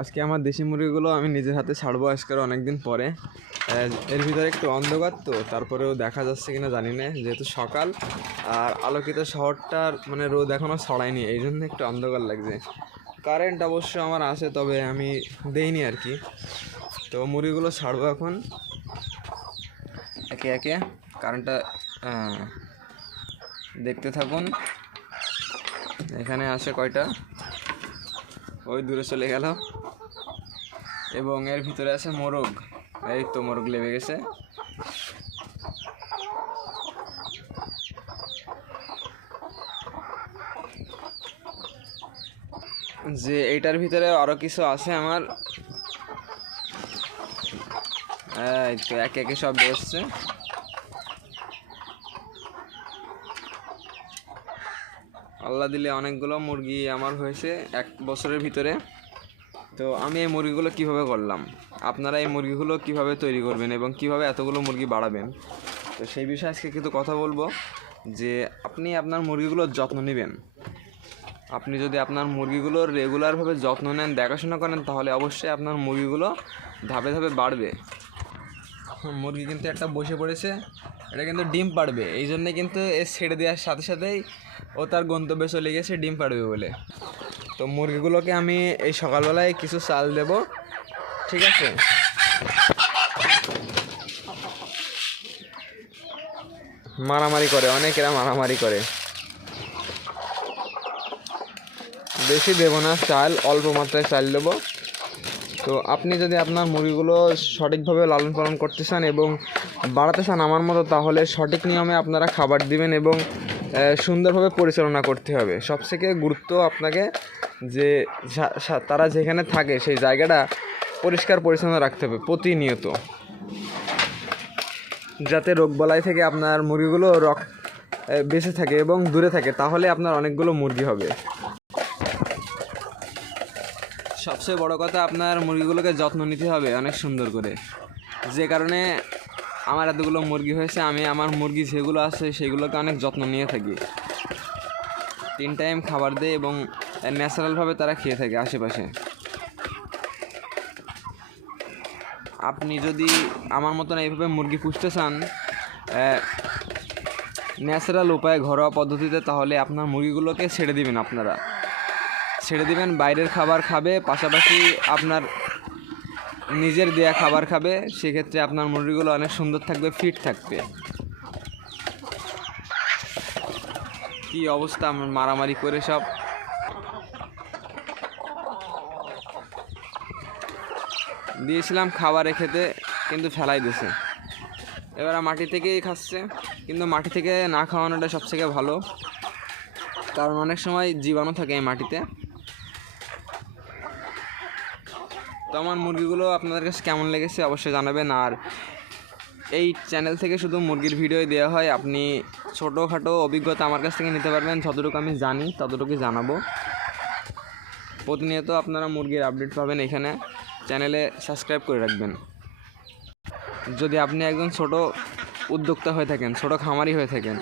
আজকে আমার দেশি মুরগিগুলো আমি নিজের হাতে ছাড়বো আজকের অনেকদিন পরে। এর ভিতরে একটু অন্ধকার, তো তারপরেও দেখা যাচ্ছে কিনা জানি না, যেহেতু সকাল আর আলোকিত শহরটার মানে রোদ এখনও ছড়ায়নি, এই জন্য একটু অন্ধকার লাগছে। কারেন্ট অবশ্য আমার আছে, তবে আমি দেইনি আর কি। তো মুরগিগুলো ছাড়বো এখন একে একে। কারেন্টটা দেখতে থাকুন। এখানে আছে কয়টা, ওই দূরে চলে গেল। এবং এর ভিতরে আছে মোরগ, এই তো মোরগ লেগে গেছে। যে এইটার ভিতরে আরো কিছু আছে আমার, এই তো একে একে সব বেরোচ্ছে। আল্লাহ দিলে অনেকগুলো মুরগি আমার হয়েছে 1 বছরের ভিতরে। তো আমি এই মুরগিগুলো কিভাবে করলাম, আপনারা এই মুরগিগুলো কিভাবে তৈরি করবেন এবং কিভাবে এতগুলো মুরগি বাড়াবেন, তো সেই বিষয়ে আজকে কিন্তু কথা বলবো। যে আপনি আপনার মুরগিগুলোর যত্ন নেবেন। আপনি যদি আপনার মুরগিগুলোর রেগুলারভাবে যত্ন নেন, দেখাশোনা করেন, তাহলে অবশ্যই আপনার মুরগিগুলো ধাপে ধাপে বাড়বে। মুরগি কিন্তু একটা বসে পড়েছে, এটা কিন্তু ডিম পাড়বে, এই জন্যে কিন্তু এ ছেড়ে দেওয়ার সাথে সাথেই ও তার গন্তব্যে চলে গেছে ডিম পাড়বে বলে। তো মুরগিগুলোকে আমি এই সকালবেলায় কিছু চাল দেব, ঠিক আছে? মারামারি করে, অনেকেরা মারামারি করে। বেশি দেবো না চাল, অল্প মাত্রায় চাল দেবো। তো আপনি যদি আপনার মুরগিগুলো সঠিকভাবে লালন পালন করতে চান এবং বাড়াতে চান আমার মতো, তাহলে সঠিক নিয়মে আপনারা খাবার দিবেন এবং সুন্দরভাবে পরিচালনা করতে হবে। সবথেকে গুরুত্ব আপনাকে যে তারা যেখানে থাকে সেই জায়গাটা পরিষ্কার পরিচ্ছন্ন রাখতে হবে প্রতিনিয়ত, যাতে রোগবালাই থেকে আপনার মুরগিগুলো বেঁচে থাকে এবং দূরে থাকে, তাহলে আপনার অনেকগুলো মুরগি হবে। সবচেয়ে বড় কথা, আপনার মুরগিগুলোকে যত্ন নিতে হবে অনেক সুন্দর করে। যে কারণে আমার এতগুলো মুরগি হয়েছে, আমি আমার মুরগি যেগুলো আছে সেগুলোকে অনেক যত্ন নিয়ে থাকি। 3 টাইম খাবার দেয় এবং ন্যাচারালভাবে তারা খেয়ে থাকে আশেপাশে। আপনি যদি আমার মতন এইভাবে মুরগি পুষতে চান ন্যাচারাল উপায়ে, ঘরোয়া পদ্ধতিতে, তাহলে আপনার মুরগিগুলোকে ছেড়ে দিবেন, বাইরের খাবার খাবে, পাশাপাশি আপনার নিজের দেয়া খাবার খাবে। সেক্ষেত্রে আপনার মুরগিগুলো অনেক সুন্দর থাকবে, ফিট থাকবে। কি অবস্থা, আমার মারামারি করে সব। দিয়েছিলাম খাবারে খেতে, কিন্তু ফেলাই দিয়েছে। এবার মাটি থেকেই খাচ্ছে, কিন্তু মাটি থেকে না খাওয়ানোটা সবথেকে ভালো, কারণ অনেক সময় জীবাণু থাকে এই মাটিতে। তো আমার মুরগিগুলো আপনাদের কাছে কেমন লেগেছে অবশ্যই জানাবেন। আর এই চ্যানেল থেকে শুধু মুরগির ভিডিও দেওয়া হয়, আপনি ছোটোখাটো অভিজ্ঞতা আমার কাছ থেকে নিতে পারবেন। যতটুকু আমি জানি ততটুকুই জানাবো। প্রতিনিয়ত আপনারা মুরগির আপডেট পাবেন এখানে। চ্যানেলে সাবস্ক্রাইব করে রাখবেন। যদি আপনি একজন ছোট উদ্যোক্তা হয়ে থাকেন, ছোট খামারি হয়ে থাকেন,